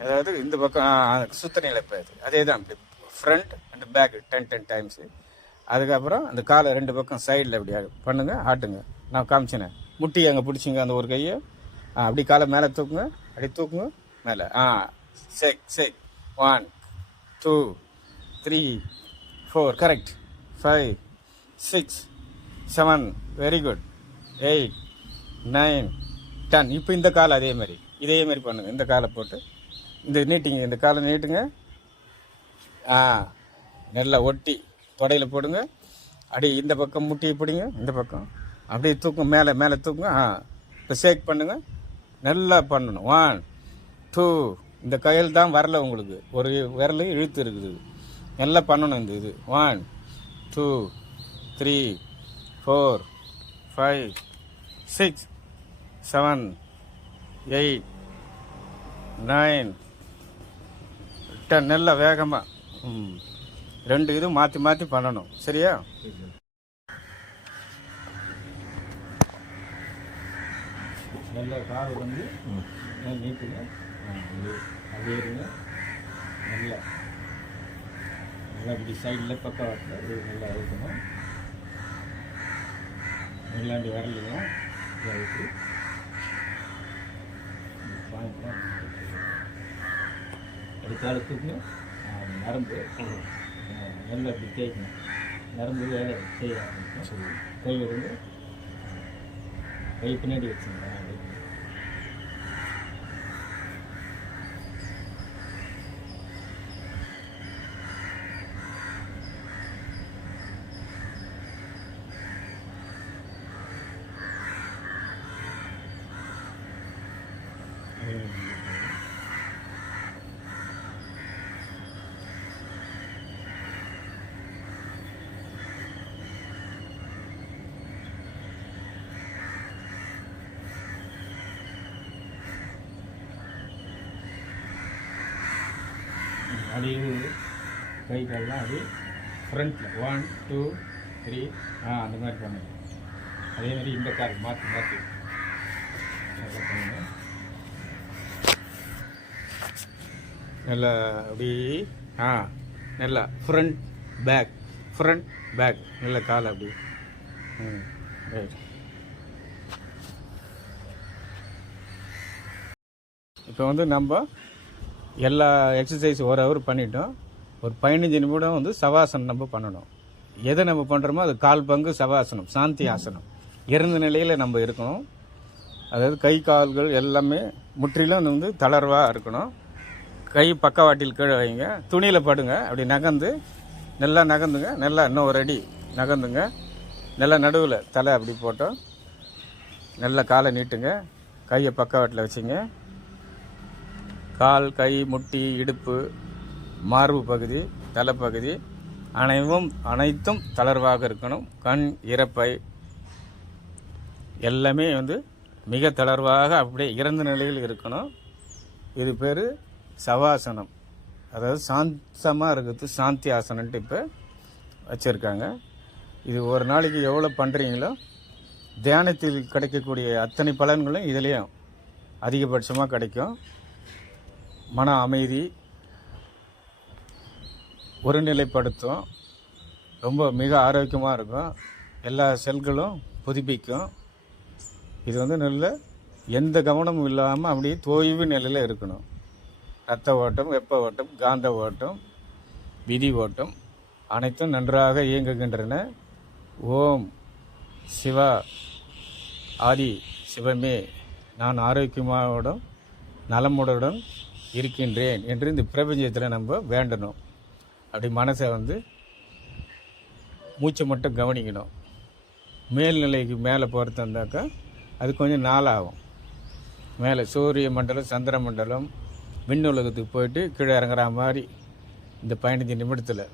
அதாவது இந்த பக்கம் சுத்த நிலைப்பு அது அதே. தான் இப்படி. Front and back ten ten times அதுக்கப்புறம் அந்த காலை ரெண்டு பக்கம் சைடில் இப்படி பண்ணுங்க ஆட்டுங்க. நான் காமிச்சினேன் முட்டி அங்கே பிடிச்சிங்க அந்த ஒரு கையை. அப்படி காலை மேலே தூக்குங்க அப்படி தூக்குங்க மேலே. ஆ check check one two three four correct five six seven very good eight nine ten இப்போ இந்த காலை அதே மாதிரி. இதே மாதிரி பண்ணுங்கள் இந்த காலை போட்டு இந்த நீட்டிங்க இந்த காலை நீட்டுங்க. ஆ நல்லா ஒட்டி தொடையில் போடுங்க. அப்படியே இந்த பக்கம் முட்டியை பிடிங்க இந்த பக்கம். அப்படியே தூக்கும் மேலே மேலே தூக்குங்க. ஆ இப்போ ஷேக் பண்ணுங்கள் நல்லா பண்ணணும். ஒன் டூ இந்த கையில் தான் வரல உங்களுக்கு. ஒரு விரல் இழுத்து இருக்குது. நல்லா பண்ணணும் இந்த இது. One two three four five six seven eight nine ten நல்லா வேகமாக ரெண்டு இதுவும் மாற்றி மாற்றி பண்ணணும். சரியா? நல்ல கால் வந்து நீட்டுங்க. அப்படியே இருங்க. நல்லா. நல்லா இப்படி சைடில் பக்கம் அப்படி நல்லா இருக்கணும் இல்லாண்டி வரலாம் இருக்கு எடுத்தாலும் நரம்பு நல்லா இப்படி தேய்க்கணும். நரம்பு வேலை செய்ய ஆரம்பிக்கும். கை வந்து கை பின்னாடி வச்சுங்க அப்படியே கை கால்லாம் அப்படியே ஃப்ரண்ட்டில் ஒன் டூ த்ரீ ஆ அந்த மாதிரி பண்ணுங்க அதே மாதிரி இந்த கால் மாற்றி மாற்றி நல்லா பண்ணுங்க. நல்லா அப்படி ஆ நல்லா ஃப்ரண்ட் பேக் ஃப்ரண்ட் பேக் நல்ல கால் அப்படி ம் ரைட் இப்போ வந்து நம்ம எல்லா எக்ஸசைஸ் ஒரு ஹவர் பண்ணிட்டோம். ஒரு பதினஞ்சு நிமிடம் வந்து சவாசனம் நம்ம பண்ணணும். எதை நம்ம பண்ணுறோமோ அது கால் பங்கு சவாசனம் சாந்தி ஆசனம். இறந்த நிலையில் நம்ம இருக்கணும். அதாவது கை கால்கள் எல்லாமே முற்றிலும் வந்து தளர்வாக இருக்கணும். கை பக்கவாட்டில் கீழே வைங்க. துணியில் படுங்க. அப்படி நகர்ந்து நல்லா நகர்ந்துங்க. நல்லா இன்னும் ஒரு அடி நகர்ந்துங்க. நல்லா நடுவில் தலை அப்படி போட்டோம். நல்லா காலை நீட்டுங்க. கையை பக்கவாட்டில் வச்சுங்க. கால் கை முட்டி இடுப்பு மார்பு பகுதி தலைப்பகுதி அனைவும் அனைத்தும் தளர்வாக இருக்கணும். கண் இறப்பை எல்லாமே வந்து மிக தளர்வாக அப்படியே இறந்த நிலையில் இருக்கணும். இது பேர் சவாசனம். அதாவது சாந்தமாக இருக்கிறது சாந்தி ஆசனன்ட்டு இப்போ வச்சுருக்காங்க. இது ஒரு நாளைக்கு எவ்வளோ பண்ணுறீங்களோ தியானத்தில் கிடைக்கக்கூடிய அத்தனை பலன்களும் இதுலேயும் அதிகபட்சமாக கிடைக்கும். மன அமைதி ஒருநிலைப்படுத்தும். ரொம்ப மிக ஆரோக்கியமாக இருக்கும். எல்லா செல்களும் புதுப்பிக்கும். இது வந்து நல்ல எந்த கவனமும் இல்லாமல் அப்படியே தோய்வு நிலையில் இருக்கணும். ரத்த ஓட்டம் வெப்ப ஓட்டம் காந்த ஓட்டம் விதி ஓட்டம் அனைத்தும் நன்றாக இயங்குகின்றன. ஓம் சிவா ஆதி சிவமே. நான் ஆரோக்கியமாவுடன் நலமுடன் இருக்கின்றேன் என்று இந்த பிரபஞ்சத்தில் நம்ம வேண்டணும். அப்படி மனசை வந்து மூச்சை மட்டும் கவனிக்கணும். மேல்நிலைக்கு மேலே போகிறது இருந்தாக்கா அது கொஞ்சம் நாளாகும். மேலே சூரிய மண்டலம் சந்திர மண்டலம் விண்ணுலகத்துக்கு போயிட்டு கீழே இறங்குற மாதிரி இந்த பதினஞ்சு நிமிடத்தில்.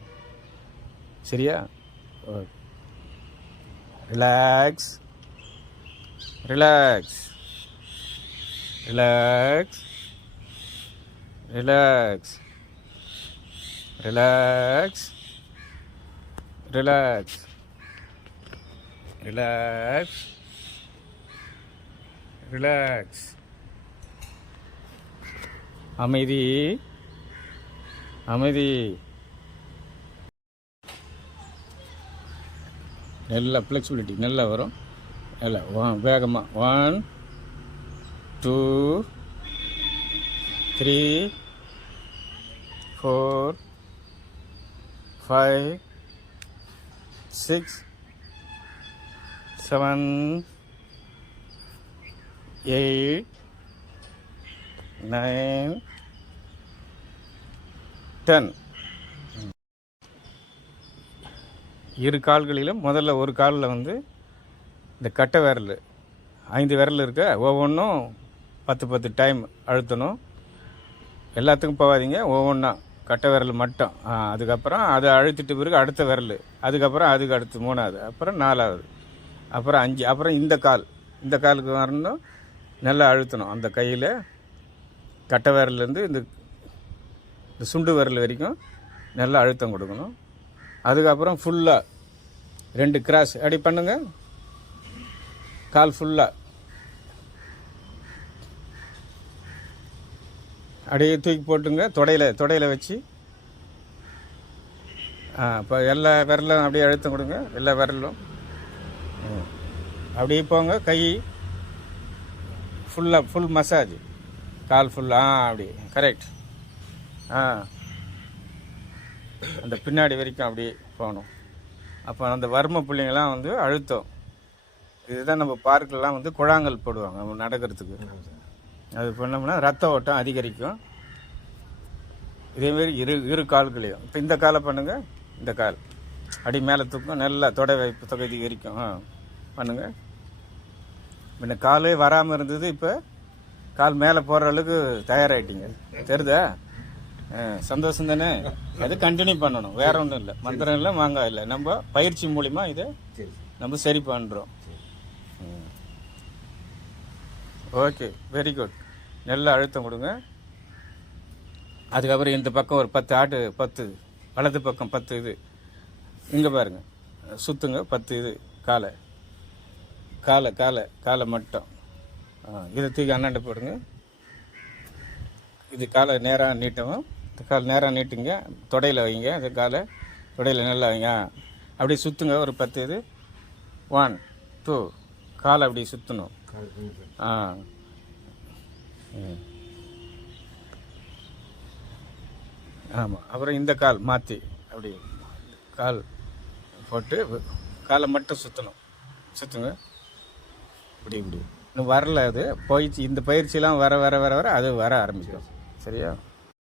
சரியா? Relax relax relax relax relax relax relax relax அமைதி. அமைதி. நல்லா ஃப்ளெக்சிபிலிட்டி நல்லா வரும். நல்லா ஒன் வேகமாக one two three four five six seven eight nine ten இரு கால்களிலும் முதல்ல ஒரு காலில் வந்து இந்த கட்டை விரல். ஐந்து விரல் இருக்க ஒவ்வொன்றும் பத்து பத்து டைம் அழுத்தணும். எல்லாத்துக்கும் போகாதீங்க ஒவ்வொன்றா கட்டை விரல் மட்டும். அதுக்கப்புறம் அதை அழுத்திட்டு பிறகு அடுத்த விரல். அதுக்கப்புறம் அதுக்கு அடுத்து மூணாவது. அப்புறம் நாலாவது. அப்புறம் அஞ்சு. அப்புறம் இந்த கால். இந்த காலுக்கு வரணும். நல்லா அழுத்தணும். அந்த கையில் கட்டை விரல்லேருந்து இந்த இந்த சுண்டு விரல் வரைக்கும் நல்லா அழுத்தம் கொடுக்கணும். அதுக்கப்புறம் ஃபுல்லாக ரெண்டு கிராஸ் அப்படி பண்ணுங்கள் கால் ஃபுல்லாக அப்படியே தூக்கி போட்டுங்க. தொடையில் தொடையில் வச்சு. ஆ இப்போ எல்லா விரலும் அப்படியே அழுத்தம் கொடுங்க. எல்லா விரலும். ம். அப்படியே போங்க. கை ஃபுல்லாக ஃபுல் மசாஜ் கால் ஃபுல் ஆ அப்படி. கரெக்ட் ஆ. அந்த பின்னாடி வரைக்கும் அப்படியே போகணும். அப்போ அந்த வர்ம பிள்ளைங்கள்லாம் வந்து அழுத்தம். இதுதான் நம்ம பார்க்கெலாம் வந்து குழாங்கல் போடுவாங்க. நம்ம நடக்கிறதுக்கு. அது பண்ணோம்னா ரத்த ஓட்டம் அதிகரிக்கும். இதேமாரி இரு இரு கால்களையும். இப்போ இந்த காலை பண்ணுங்க இந்த கால். அடி மேலே தூக்கும் நல்லா தொடை வைப்பு தொகுதி வரைக்கும் ஆ பண்ணுங்க. முன்ன காலே வராமல் இருந்தது இப்போ கால் மேலே போகிற அளவுக்கு தயாராகிட்டீங்க தெரியுதா ஆ, சந்தோஷம் தானே? அது கண்டினியூ பண்ணணும். வேற ஒன்றும் இல்லை. மந்திரம் இல்லை மாங்காய் இல்லை. நம்ம பயிற்சி மூலிமா இதை நம்ம சரி பண்ணுறோம் ஓகே. Very good. நல்ல அழுத்தம் கொடுங்க. அதுக்கப்புறம் இந்த பக்கம் ஒரு பத்து ஆட்டு பத்து வலது பக்கம் பத்து இது. இங்கே பாருங்க. சுத்துங்க பத்து இது காலை. காலை காலை காலை மட்டும். இதை தூக்கி அண்ணாண்ட போடுங்க. இது காலை நேராக நீட்டவும். இந்த கால் நேராக நீட்டுங்க. தொடையில் வைங்க. இந்த காலை தொடையில் நல்லா வைங்க. அப்படியே சுற்றுங்க ஒரு பத்து இது. ஒன் டூ காலை அப்படி சுற்றணும் ஆ. ஆமாம் அப்புறம் இந்த கால் மாற்றி அப்படி கால் போட்டு காலை மட்டும் சுற்றணும் சுற்றுங்க இப்படி இப்படி. இன்னும் வரல அது. போயிடுச்சு இந்த பயிற்சியெலாம் வர வர வர வர அது வர ஆரம்பிக்கும். சரியா?